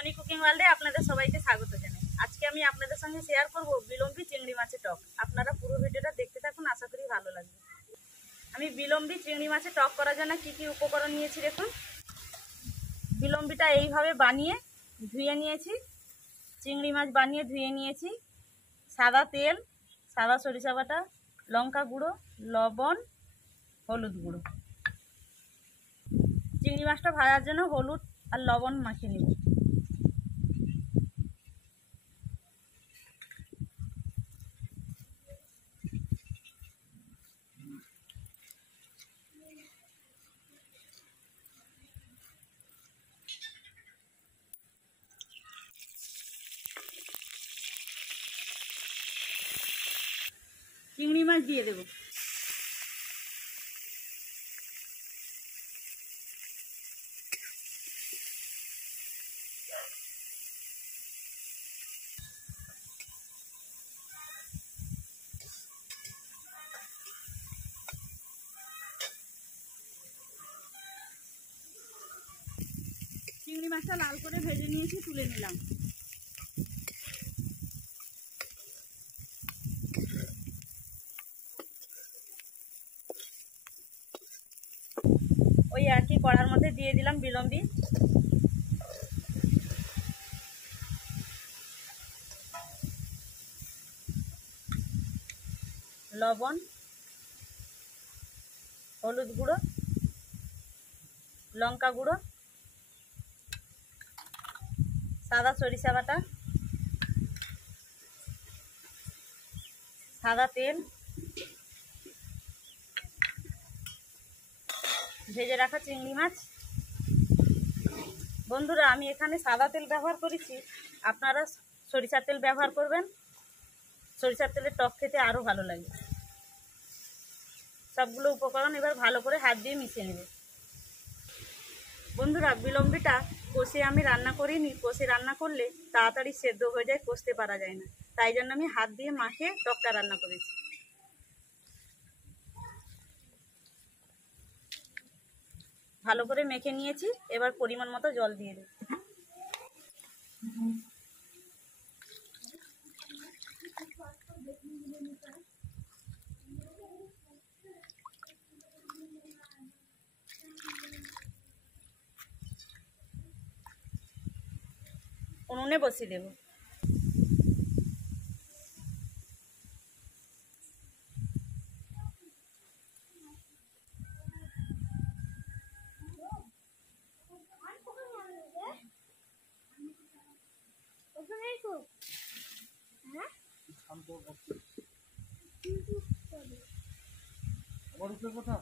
মনি cooking ওয়ার্ল্ডে আপনাদের সবাইকে স্বাগত জানাই। আজকে আমি আপনাদের সঙ্গে শেয়ার করব বিলম্বী চিংড়ি মাছের টক। আপনারা পুরো ভিডিওটা দেখতে থাকুন, আশা করি ভালো লাগবে। আমি বিলম্বী চিংড়ি মাছের টক করার জন্য কি কি উপকরণ নিয়েছি দেখুন। বিলম্বীটা এইভাবে বানিয়ে ধুয়ে নিয়েছি, চিংড়ি মাছ বানিয়ে ধুয়ে নিয়েছি। সাদা তেল, সাদা সরিষা বাটা, লঙ্কা গুঁড়ো, লবণ, হলুদ গুঁড়ো। চিংড়ি মাছটা ভাজার জন্য হলুদ আর লবণ মাখিয়ে নেব। চিংড়ি মাছ দিয়ে দেব। চিংড়ি মাছটা লাল করে ভেজে নিয়েছি, তুলে নিলাম। ওই একই কড়ার মধ্যে দিয়ে দিলাম বিলম্বী। লবণ, হলুদ গুঁড়ো, লঙ্কা গুঁড়ো, সাদা সরিষা বাটা, সাদা তেল, ভেজে রাখা চিংড়ি মাছ। বন্ধুরা, আমি এখানে সাদা তেল ব্যবহার করেছি, আপনারা সরিষার তেল ব্যবহার করবেন। সরিষার তেলের টক খেতে আরও ভালো লাগে। সবগুলো উপকরণ এবার ভালো করে হাত দিয়ে মিশিয়ে নেব। বন্ধুরা, বিলম্বীটা কষে আমি রান্না করিনি। কষে রান্না করলে তাড়াতাড়ি সেদ্ধ হয়ে যায়, কষতে পারা যায় না। তাই জন্য আমি হাত দিয়ে মাখিয়ে টকটা রান্না করেছি। ভালো করে মেখে নিয়েছি, এবার পরিমাণ মতো জল দিয়ে দেব। উনুনে বসিয়ে দেব। কথা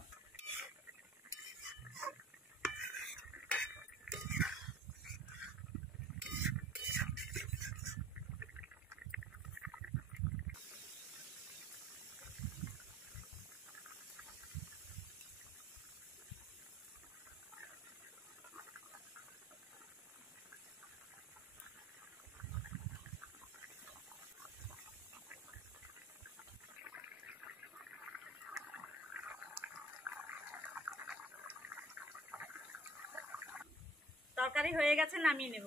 তরকারি হয়ে গেছে, নামিয়ে নেব।